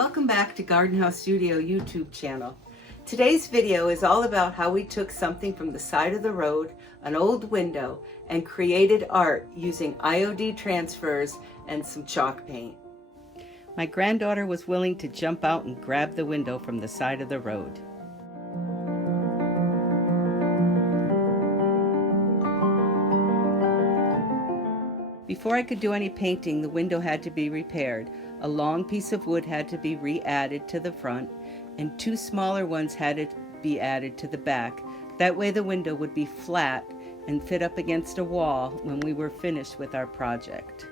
Welcome back to Garden House Studio YouTube channel. Today's video is all about how we took something from the side of the road, an old window, and created art using IOD transfers and some chalk paint. My granddaughter was willing to jump out and grab the window from the side of the road. Before I could do any painting, the window had to be repaired. A long piece of wood had to be re-added to the front, and two smaller ones had to be added to the back. That way the window would be flat and fit up against a wall when we were finished with our project.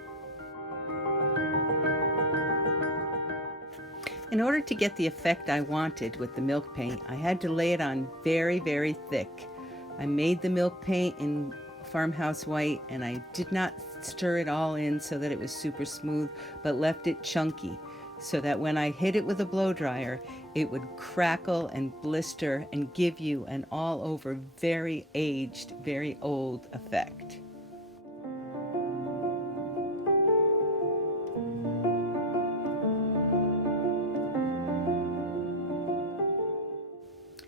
In order to get the effect I wanted with the milk paint, I had to lay it on very, very thick. I made the milk paint in farmhouse white, and I did not stir it all in so that it was super smooth, but left it chunky so that when I hit it with a blow dryer, it would crackle and blister and give you an all over very aged, very old effect.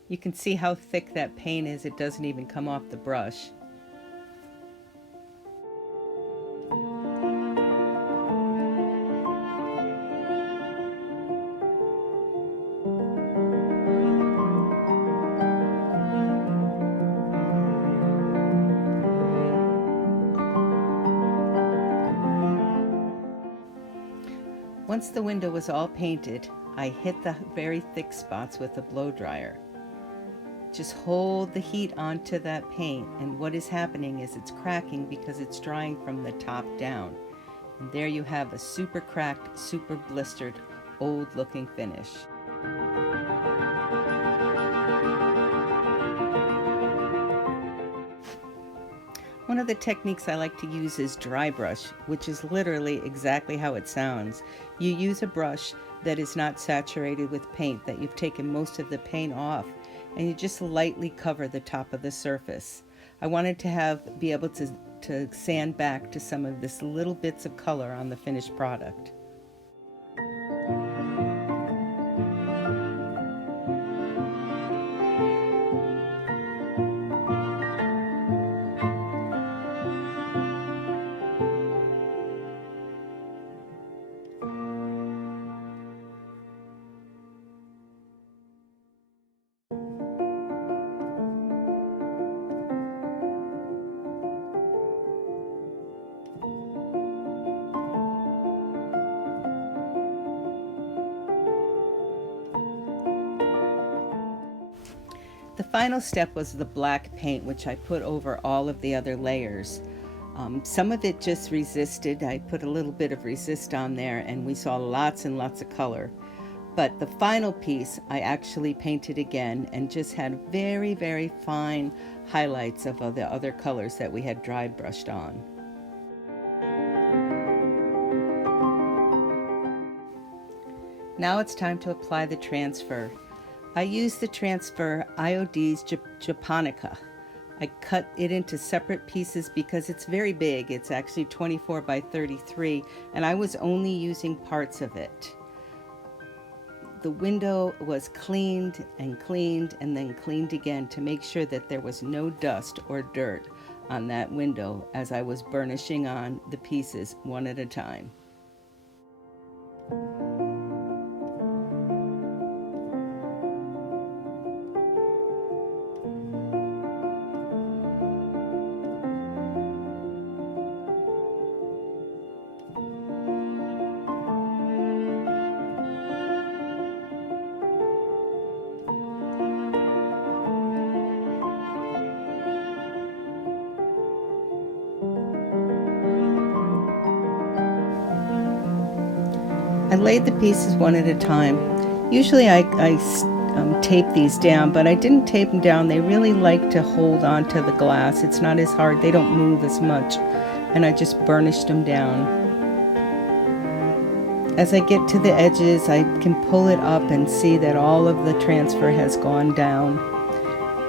You can see how thick that paint is. It doesn't even come off the brush. Once the window was all painted, I hit the very thick spots with a blow dryer. Just hold the heat onto that paint, and what is happening is it's cracking because it's drying from the top down. And there you have a super cracked, super blistered, old looking finish. One of the techniques I like to use is dry brush, which is literally exactly how it sounds. You use a brush that is not saturated with paint, that you've taken most of the paint off, and you just lightly cover the top of the surface. I wanted to be able to sand back to some of this little bits of color on the finished product. The final step was the black paint, which I put over all of the other layers. Some of it just resisted. I put a little bit of resist on there, and we saw lots and lots of color. But the final piece I actually painted again and just had very, very fine highlights of the other colors that we had dry brushed on. Now it's time to apply the transfer. I use the transfer IOD's Japonica. I cut it into separate pieces because it's very big. It's actually 24 by 33, and I was only using parts of it. The window was cleaned and then cleaned again to make sure that there was no dust or dirt on that window as I was burnishing on the pieces one at a time. I laid the pieces one at a time. Usually I tape these down, but I didn't tape them down. They really like to hold on to the glass. It's not as hard. They don't move as much. And I just burnished them down. As I get to the edges, I can pull it up and see that all of the transfer has gone down.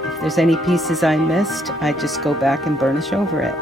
If there's any pieces I missed, I just go back and burnish over it.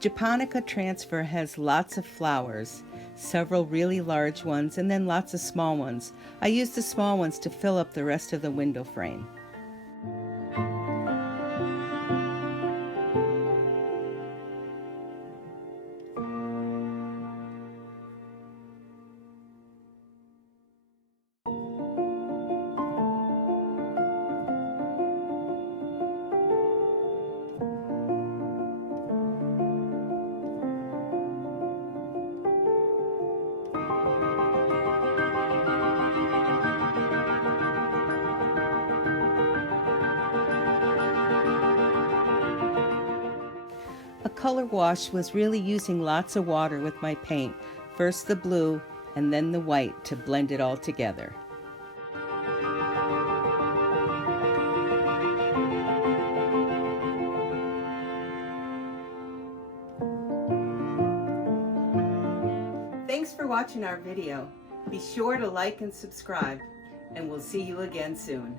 Japonica transfer has lots of flowers, several really large ones and then lots of small ones. I use the small ones to fill up the rest of the window frame. A color wash was really using lots of water with my paint, first the blue and then the white to blend it all together. Thanks for watching our video. Be sure to like and subscribe, and we'll see you again soon.